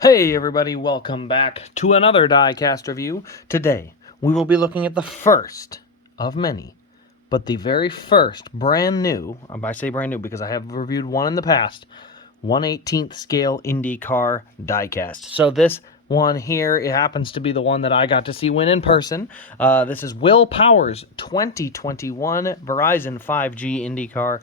Hey everybody, welcome back to another Diecast review. Today, we will be looking at the first of many, but the very first brand new, I say brand new because I have reviewed one in the past, 1/18th scale Indycar diecast. So this one here, it happens to be the one that I got to see win in person. This is Will Power's 2021 Verizon 5G Indycar.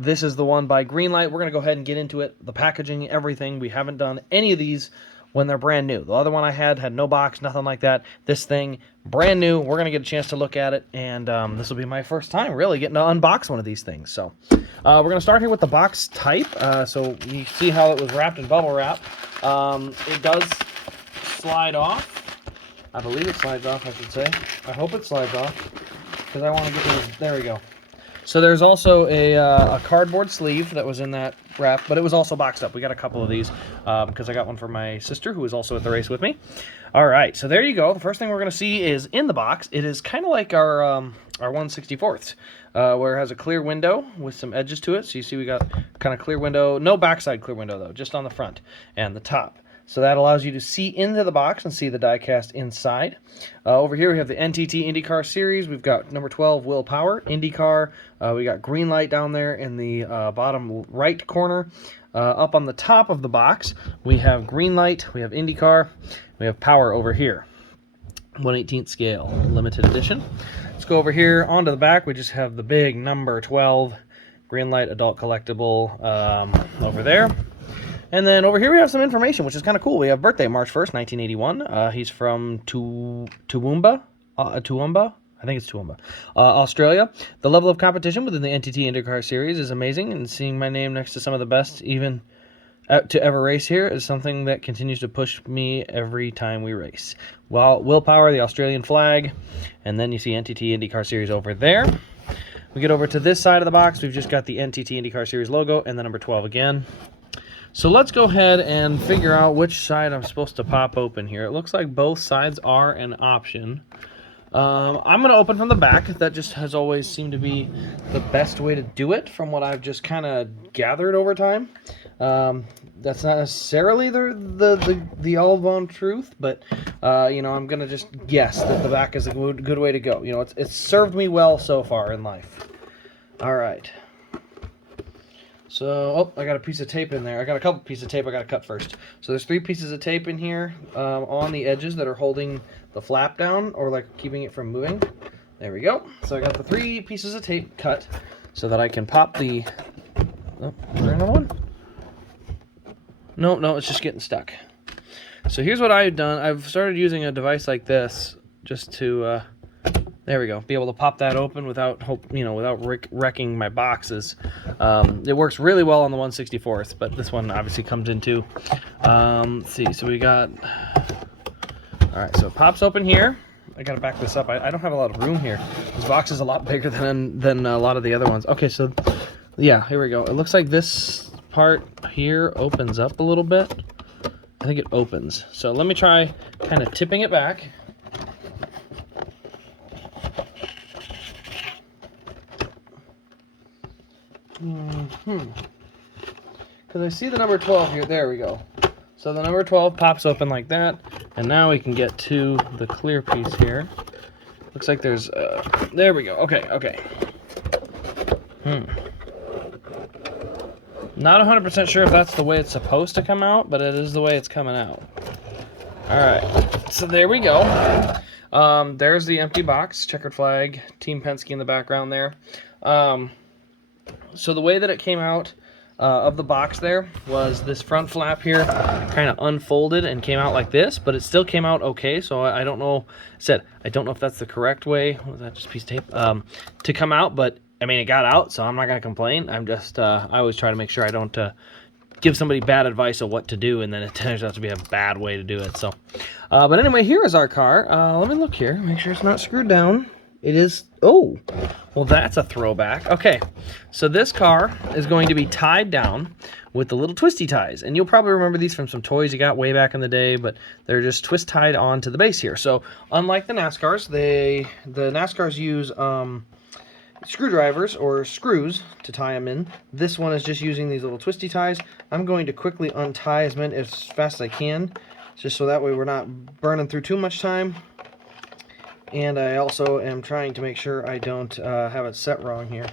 This is the one by Greenlight. We're going to go ahead and get into it. The packaging, everything. We haven't done any of these when they're brand new. The other one I had no box, nothing like that. This thing, brand new. We're going to get a chance to look at it, and this will be my first time really getting to unbox one of these things. So we're going to start here with the box type. So you see how it was wrapped in bubble wrap. It does slide off. I believe it slides off, I should say. I hope it slides off, because I want to get to this. There we go. So there's also a cardboard sleeve that was in that wrap, but it was also boxed up. We got a couple of these because I got one for my sister who was also at the race with me. All right, so there you go. The first thing we're going to see is in the box. It is kind of like our 1/64th, where it has a clear window with some edges to it. So you see we got kind of clear window, no backside clear window though, just on the front and the top. So that allows you to see into the box and see the diecast inside. Over here we have the NTT IndyCar series. We've got number 12 Will Power IndyCar. We got Greenlight down there in the bottom right corner. Up on the top of the box we have Greenlight, we have IndyCar, we have Power over here. 1/18th scale limited edition. Let's go over here onto the back. We just have the big number 12 Greenlight adult collectible over there. And then over here we have some information, which is kind of cool. We have birthday, March 1st, 1981. He's from Toowoomba, I think it's Toowoomba, Australia. The level of competition within the NTT IndyCar series is amazing, and seeing my name next to some of the best even to ever race here is something that continues to push me every time we race. Well, Will Power, the Australian flag, and then you see NTT IndyCar series over there. We get over to this side of the box. We've just got the NTT IndyCar series logo and the number 12 again. So let's go ahead and figure out which side I'm supposed to pop open here. It looks like both sides are an option. I'm going to open from the back. That just has always seemed to be the best way to do it from what I've just kind of gathered over time. That's not necessarily the all-of-on truth, but you know, I'm going to just guess that the back is a good way to go. You know, it's served me well so far in life. All right. So, oh, I got a piece of tape in there. I got a couple pieces of tape I got to cut first. So there's 3 pieces of tape in here on the edges that are holding the flap down, or like keeping it from moving. There we go. So I got the 3 pieces of tape cut so that I can pop the... Oh, is there another one? No, it's just getting stuck. So here's what I've done. I've started using a device like this just to... there we go. Be able to pop that open without wrecking my boxes. It works really well on the 1/64th, but this one obviously comes in too. Let's see. So we got. All right. So it pops open here. I gotta back this up. I don't have a lot of room here. This box is a lot bigger than a lot of the other ones. Okay. So yeah, here we go. It looks like this part here opens up a little bit. I think it opens. So let me try kind of tipping it back. Because I see the number 12 here. There we go. So the number 12 pops open like that, and now we can get to the clear piece here. Looks like there's there we go. Okay. Not 100% sure if that's the way it's supposed to come out, but it is the way it's coming out. All right, so there we go. There's the empty box, checkered flag, Team Penske in the background there. So the way that it came out of the box there was this front flap here kind of unfolded and came out like this, but it still came out okay. So I don't know. I don't know if that's the correct way. Was that just a piece of tape to come out? But I mean, it got out, so I'm not gonna complain. I'm just I always try to make sure I don't give somebody bad advice of what to do, and then it turns out to be a bad way to do it. So, but anyway, here is our car. Let me look here, make sure it's not screwed down. It is. Oh, well, that's a throwback. Okay, so this car is going to be tied down with the little twisty ties, and you'll probably remember these from some toys you got way back in the day, but they're just twist tied onto the base here. So unlike the NASCARs, the NASCARs use screwdrivers or screws to tie them in. This one is just using these little twisty ties. I'm going to quickly untie as fast as I can, just so that way we're not burning through too much time. And I also am trying to make sure I don't have it set wrong here.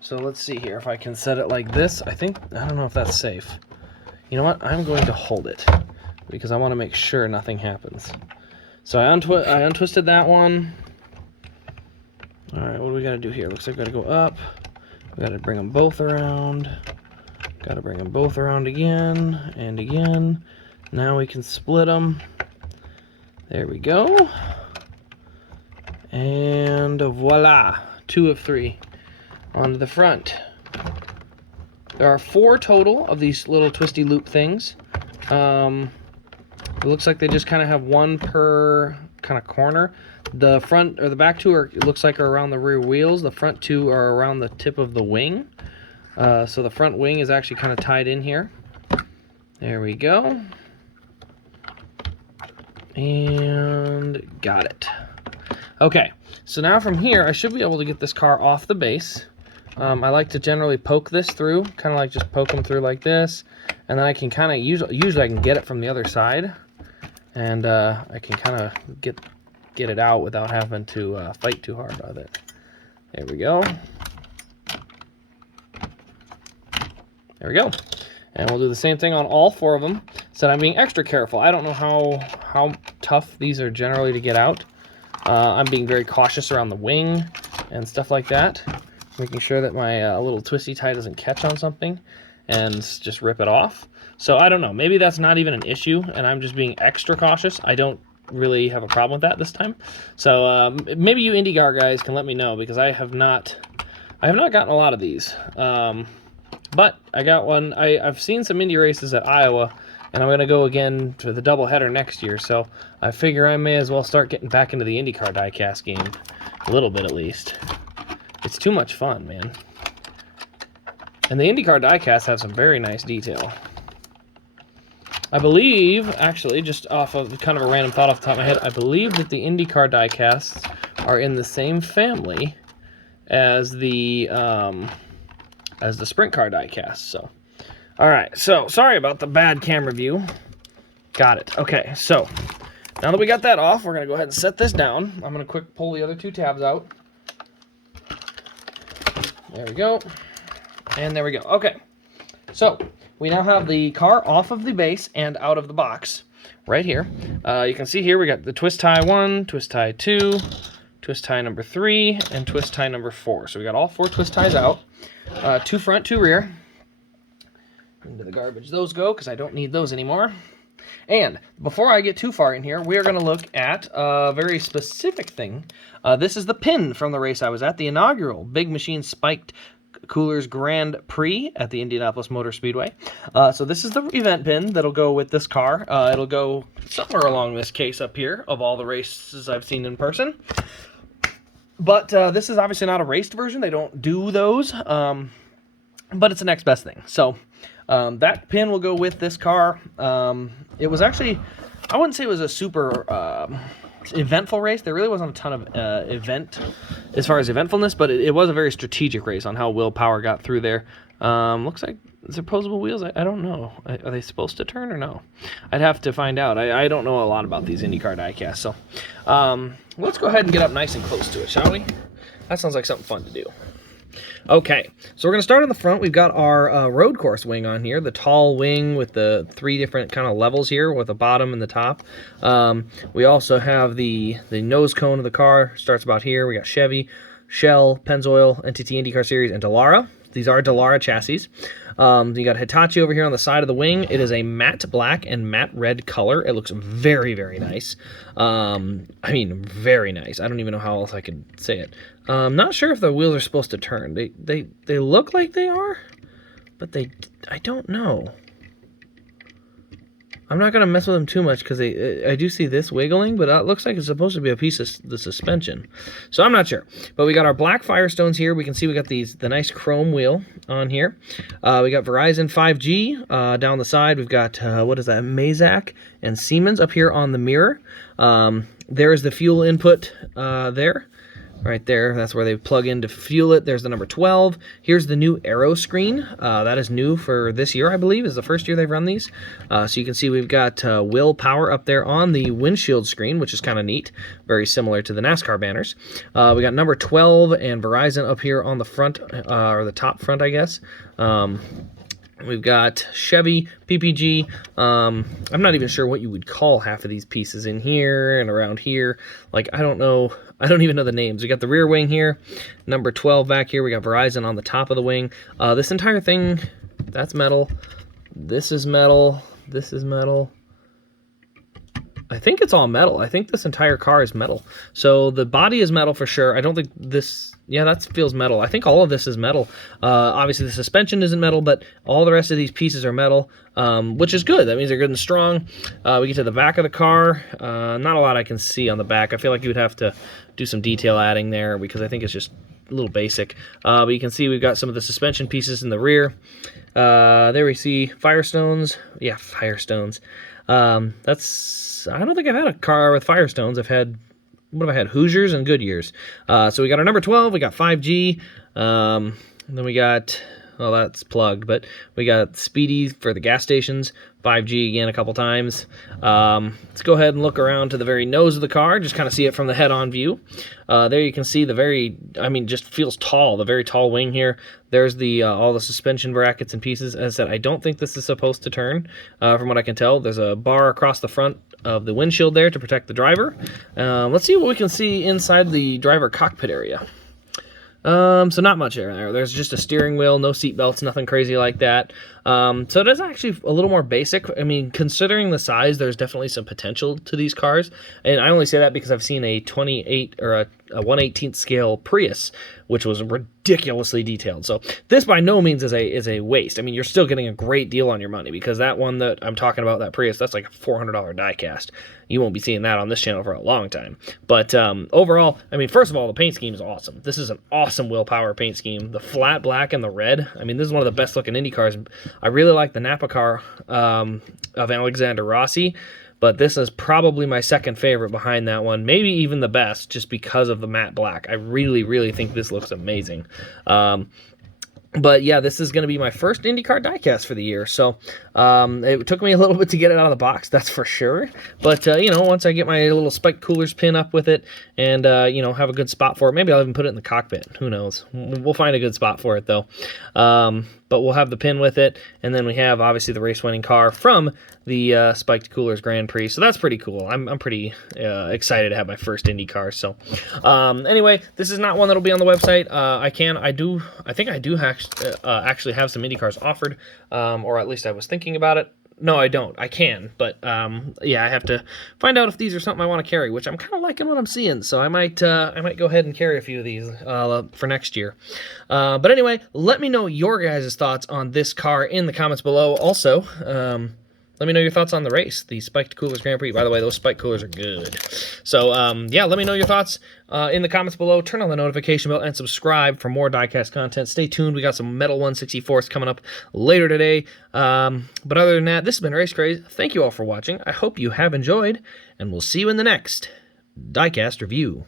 So let's see here if I can set it like this. I don't know if that's safe. You know what? I'm going to hold it because I want to make sure nothing happens. So I untwisted that one. All right, what do we got to do here? Looks like we got to go up. We got to bring them both around. Got to bring them both around again and again. Now we can split them. There we go. And voila, 2 of 3 onto the front. There are 4 total of these little twisty loop things. It looks like they just kind of have one per kind of corner. The front or the back 2 it looks like are around the rear wheels. The front 2 are around the tip of the wing. So the front wing is actually kind of tied in here. There we go. And got it. Okay, so now from here, I should be able to get this car off the base. I like to generally poke this through, kind of like just poke them through like this, and then I can kind of, usually I can get it from the other side, and I can kind of get it out without having to fight too hard with it. There we go. There we go. And we'll do the same thing on all 4 of them. So I'm being extra careful. I don't know how tough these are generally to get out. I'm being very cautious around the wing and stuff like that, making sure that my little twisty tie doesn't catch on something and just rip it off. So I don't know, maybe that's not even an issue and I'm just being extra cautious. I don't really have a problem with that this time. So maybe you Indycar guys can let me know, because I have not gotten a lot of these. But I got one. I've seen some Indy races at Iowa, and I'm going to go again to the doubleheader next year, so I figure I may as well start getting back into the IndyCar diecast game, a little bit at least. It's too much fun, man. And the IndyCar diecast have some very nice detail. I believe, actually, just off of kind of a random thought off the top of my head, I believe that the IndyCar diecasts are in the same family as the sprint car diecast. So, all right. So sorry about the bad camera view. Got it. Okay. So now that we got that off, we're gonna go ahead and set this down. I'm gonna quick pull the other 2 tabs out. There we go. And there we go. Okay. So we now have the car off of the base and out of the box right here. You can see here we got the twist tie 1, twist tie 2, twist tie number 3, and twist tie number 4. So we got all 4 twist ties out. 2 front, 2 rear. Into the garbage those go, because I don't need those anymore. And before I get too far in here, we are going to look at a very specific thing. This is the pin from the race I was at, the inaugural Big Machine Spiked Coolers Grand Prix at the Indianapolis Motor Speedway. So this is the event pin that'll go with this car. It'll go somewhere along this case up here of all the races I've seen in person. But this is obviously not a raced version. They don't do those, but it's the next best thing. So that pin will go with this car. It was actually, I wouldn't say it was a super eventful race. There really wasn't a ton of event as far as eventfulness, but it was a very strategic race on how Will Power got through there. Looks like, is there opposable wheels? I don't know. Are they supposed to turn or no? I'd have to find out. I don't know a lot about these IndyCar diecasts, so let's go ahead and get up nice and close to it, shall we? That sounds like something fun to do. Okay, so we're going to start on the front. We've got our road course wing on here, the tall wing with the 3 different kind of levels here with the bottom and the top. We also have the nose cone of the car, starts about here. We got Chevy, Shell, Pennzoil, NTT IndyCar Series, and Dallara. These are Dallara chassis. You got Hitachi over here on the side of the wing. It is a matte black and matte red color. It looks very, very nice. I mean, very nice. I don't even know how else I could say it. Not sure if the wheels are supposed to turn. They look like they are, but I don't know. I'm not going to mess with them too much because I do see this wiggling, but it looks like it's supposed to be a piece of the suspension. So I'm not sure. But we got our black Firestones here. We can see we got the nice chrome wheel on here. We got Verizon 5G down the side. We've got, what is that, Mazak and Siemens up here on the mirror. There is the fuel input there. right there. That's where they plug in to fuel it. There's the number 12. Here's the new aero screen. That is new for this year, I believe, is the first year they've run these. So you can see we've got Will Power up there on the windshield screen, which is kind of neat. Very similar to the NASCAR banners. We got number 12 and Verizon up here on the front, or the top front, I guess. We've got Chevy, PPG. I'm not even sure what you would call half of these pieces in here and around here. Like, I don't know. I don't even know the names. We got the rear wing here, number 12 back here. We got Verizon on the top of the wing. This entire thing, that's metal. This is metal. This is metal. I think it's all metal. I think this entire car is metal. So the body is metal for sure. I don't think this... Yeah, that feels metal. I think all of this is metal. Obviously, the suspension isn't metal, but all the rest of these pieces are metal, which is good. That means they're good and strong. We get to the back of the car. Not a lot I can see on the back. I feel like you would have to do some detail adding there because I think it's just a little basic. But you can see we've got some of the suspension pieces in the rear. There we see Firestones. Yeah, Firestones. I don't think I've had a car with Firestones. I've had... What have I had? Hoosiers and Goodyears. So we got our number 12. We got 5G. Then we got, well, that's plugged, but we got Speedy for the gas stations. 5G again a couple times. Let's go ahead and look around to the very nose of the car. Just kind of see it from the head-on view. There you can see the very, I mean, just feels tall. The very tall wing here. There's the all the suspension brackets and pieces. As I said, I don't think this is supposed to turn. From what I can tell, there's a bar across the front of the windshield there to protect the driver. Let's see what we can see inside the driver cockpit area. So not much there. There's just a steering wheel, no seat belts, nothing crazy like that. So it is actually a little more basic. I mean, considering the size, there's definitely some potential to these cars. And I only say that because I've seen a 28 or a 1/18th scale Prius, which was ridiculously detailed. So this by no means is a waste. I mean, you're still getting a great deal on your money because that one that I'm talking about, that Prius, that's like a $400 diecast. You won't be seeing that on this channel for a long time. But overall, I mean, first of all, the paint scheme is awesome. This is an awesome Will Power paint scheme. The flat black and the red. I mean, this is one of the best looking Indy cars. I really like the Napa car of Alexander Rossi. But this is probably my second favorite behind that one. Maybe even the best, just because of the matte black. I really, really think this looks amazing. But yeah, this is going to be my first IndyCar diecast for the year. So it took me a little bit to get it out of the box, that's for sure. But, you know, once I get my little spiked coolers pin up with it and, you know, have a good spot for it, maybe I'll even put it in the cockpit. Who knows? We'll find a good spot for it, though. But we'll have the pin with it. And then we have, obviously, the race-winning car from the Spiked Coolers Grand Prix. So that's pretty cool. I'm pretty excited to have my first Indy car. So anyway, this is not one that'll be on the website. I think I do actually have some Indy cars offered, or at least I was thinking about it. No, I don't. I can, but yeah, I have to find out if these are something I want to carry, which I'm kind of liking what I'm seeing. So I might go ahead and carry a few of these for next year. But anyway, let me know your guys' thoughts on this car in the comments below. Also, let me know your thoughts on the race, the Spiked Coolers Grand Prix. By the way, those Spiked Coolers are good. So, yeah, let me know your thoughts in the comments below. Turn on the notification bell and subscribe for more diecast content. Stay tuned. We got some Metal 1/64s coming up later today. But other than that, this has been Race Craze. Thank you all for watching. I hope you have enjoyed, and we'll see you in the next diecast review.